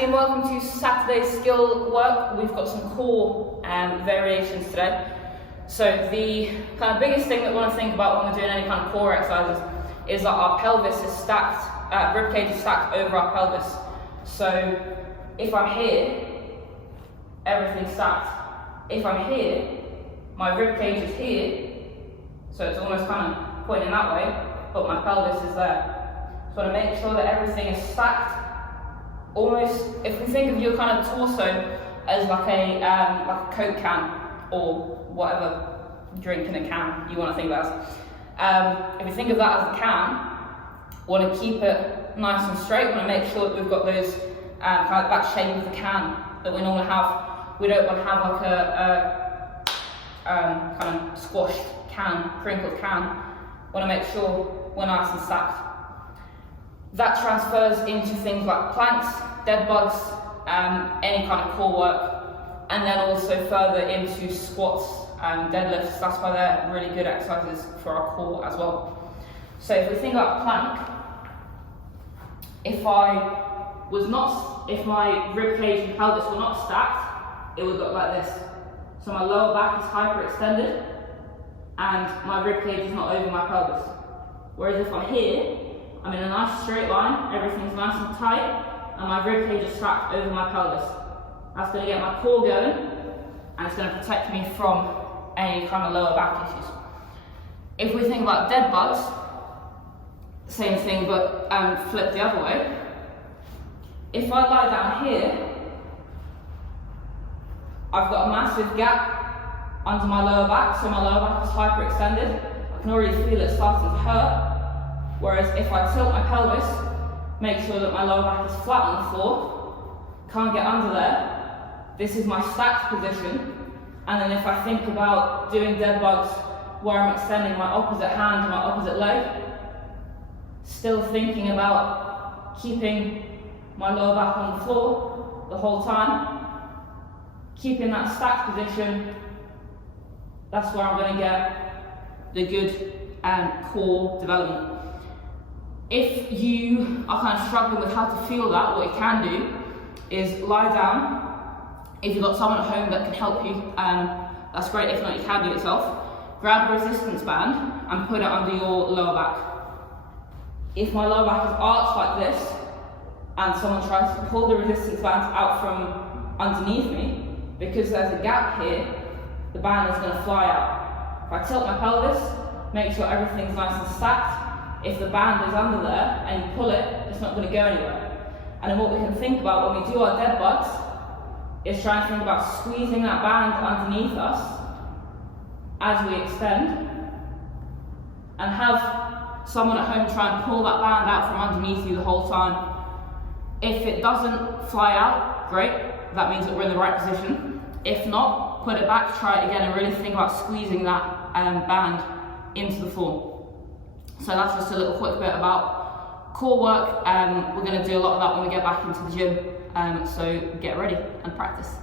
team, welcome to Saturday skill work. We've got some core variations today. So the kind of biggest thing that we want to think about when we're doing any kind of core exercises is that our pelvis is stacked, rib cage is stacked over our pelvis. So if I'm here, everything's stacked. If I'm here, my rib cage is here, so it's almost kind of pointing that way, but my pelvis is there. So I want to make sure that everything is stacked. Almost, if we think of your kind of torso as like a Coke can or whatever drink in a can you want to think of it as. If we think of that as a can, we want to keep it nice and straight. We want to make sure that we've got those kind of that shape of the can that we normally have. We don't want to have like a kind of squashed can, crinkled can. We want to make sure we're nice and stacked. That transfers into things like planks, dead bugs, any kind of core work, and then also further into squats and deadlifts. That's why they're really good exercises for our core as well. So if we think about plank, if my rib cage and pelvis were not stacked, it would look like this. So my lower back is hyperextended and my rib cage is not over my pelvis. Whereas if I'm here, I'm in a nice straight line, everything's nice and tight, and my rib cage is strapped over my pelvis. That's going to get my core going, and it's going to protect me from any kind of lower back issues. If we think about dead bugs, same thing but flip the other way. If I lie down here, I've got a massive gap under my lower back, so my lower back is hyperextended. I can already feel it starting to hurt. Whereas if I tilt my pelvis, make sure that my lower back is flat on the floor, can't get under there, this is my stacked position. And then if I think about doing dead bugs where I'm extending my opposite hand and my opposite leg, still thinking about keeping my lower back on the floor the whole time, keeping that stacked position, that's where I'm going to get the good core development. If you are kind of struggling with how to feel that, what you can do is lie down. If you've got someone at home that can help you, that's great. If not, you can do it yourself. Grab a resistance band and put it under your lower back. If my lower back is arched like this, and someone tries to pull the resistance band out from underneath me, because there's a gap here, the band is going to fly out. If I tilt my pelvis, make sure everything's nice and stacked. If the band is under there and you pull it, it's not going to go anywhere. And then what we can think about when we do our dead bugs is try and think about squeezing that band underneath us as we extend, and have someone at home try and pull that band out from underneath you the whole time. If it doesn't fly out, great, that means that we're in the right position. If not, put it back, try it again, and really think about squeezing that band into the floor. So that's just a little quick bit about core work. We're going to do a lot of that when we get back into the gym, so get ready and practice.